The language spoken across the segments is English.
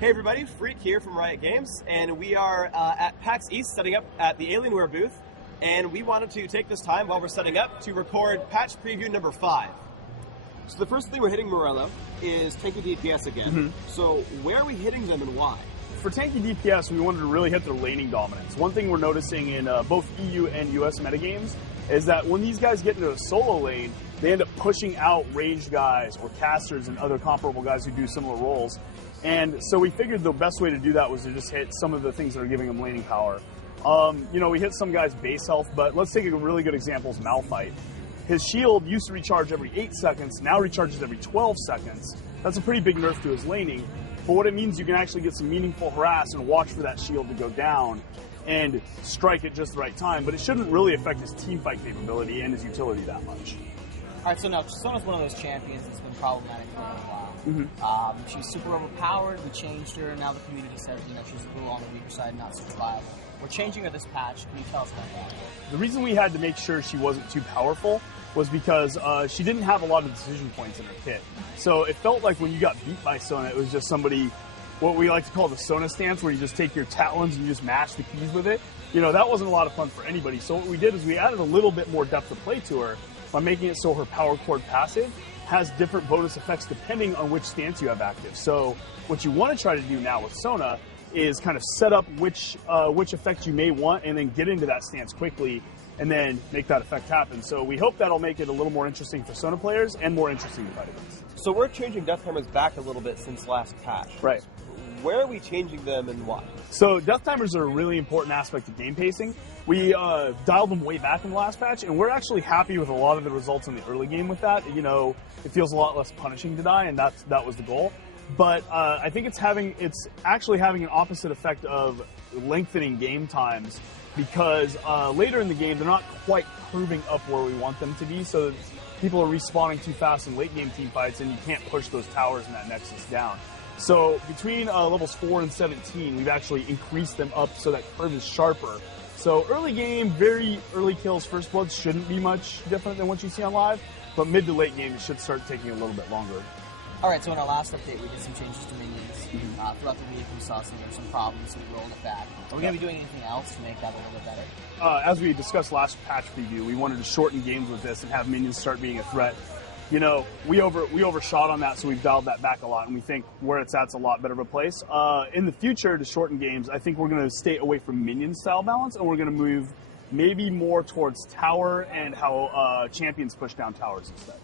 Hey everybody, Freak here from Riot Games, and we are at PAX East setting up at the Alienware booth, and we wanted to take this time while we're setting up to record patch preview number 5. So the first thing we're hitting, Morello, is tanky DPS again. So where are we hitting them and why? For tanky DPS, we wanted to really hit their laning dominance. One thing we're noticing in both EU and US metagames is that when these guys get into a solo lane, they end up pushing out ranged guys or casters and other comparable guys who do similar roles. And so we figured the best way to do that was to just hit some of the things that are giving them laning power. You know, we hit some guys' base health, but let's take a really good example is Malphite. His shield used to recharge every 8 seconds, now recharges every 12 seconds. That's a pretty big nerf to his laning, but what it means you can actually get some meaningful harass and watch for that shield to go down and strike at just the right time, but it shouldn't really affect his teamfight capability and his utility that much. Alright, so now, Sona's one of those champions that's been problematic for a while. She's super overpowered, we changed her, and now the community says, you know, she's a little on the weaker side, not super viable. We're changing her this patch. Can you tell us about that? The reason we had to make sure she wasn't too powerful was because she didn't have a lot of decision points in her kit. So it felt like when you got beat by Sona, it was just somebody, what we like to call the Sona stance, where you just take your talons and you just mash the keys with it. You know, that wasn't a lot of fun for anybody. So what we did is we added a little bit more depth of play to her by making it so her power chord passive has different bonus effects depending on which stance you have active. So what you want to try to do now with Sona is kind of set up which effect you may want and then get into that stance quickly and then make that effect happen. So we hope that'll make it a little more interesting for Sona players and more interesting to fight against. So we're changing death timers back a little bit since last patch. Right. Where are we changing them and why? So death timers are a really important aspect of game pacing. We dialed them way back in the last patch, and we're actually happy with a lot of the results in the early game with that. You know, it feels a lot less punishing to die, and that was the goal. But I think it's actually having an opposite effect of lengthening game times, because later in the game they're not quite curving up where we want them to be, so people are respawning too fast in late game team fights, and you can't push those towers and that nexus down. So between levels 4 and 17, we've actually increased them up so that curve is sharper. So early game, very early kills, first bloods shouldn't be much different than what you see on live, but mid to late game it should start taking a little bit longer. Alright, so in our last update we did some changes to minions. Throughout the week we saw there were some problems, so we rolled it back. Are we going to be doing anything else to make that a little bit better? As we discussed last patch preview, we wanted to shorten games with this and have minions start being a threat. You know, we overshot on that, so we've dialed that back a lot, and we think where it's at's a lot better of a place. In the future, to shorten games, I think we're going to stay away from minion style balance, and we're going to move maybe more towards tower and how champions push down towers instead.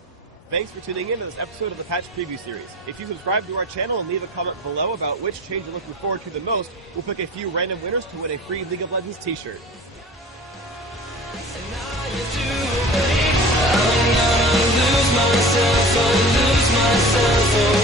Thanks for tuning in to this episode of the Patch Preview Series. If you subscribe to our channel and leave a comment below about which change you're looking forward to the most, we'll pick a few random winners to win a free League of Legends t-shirt. Myself, I lose myself.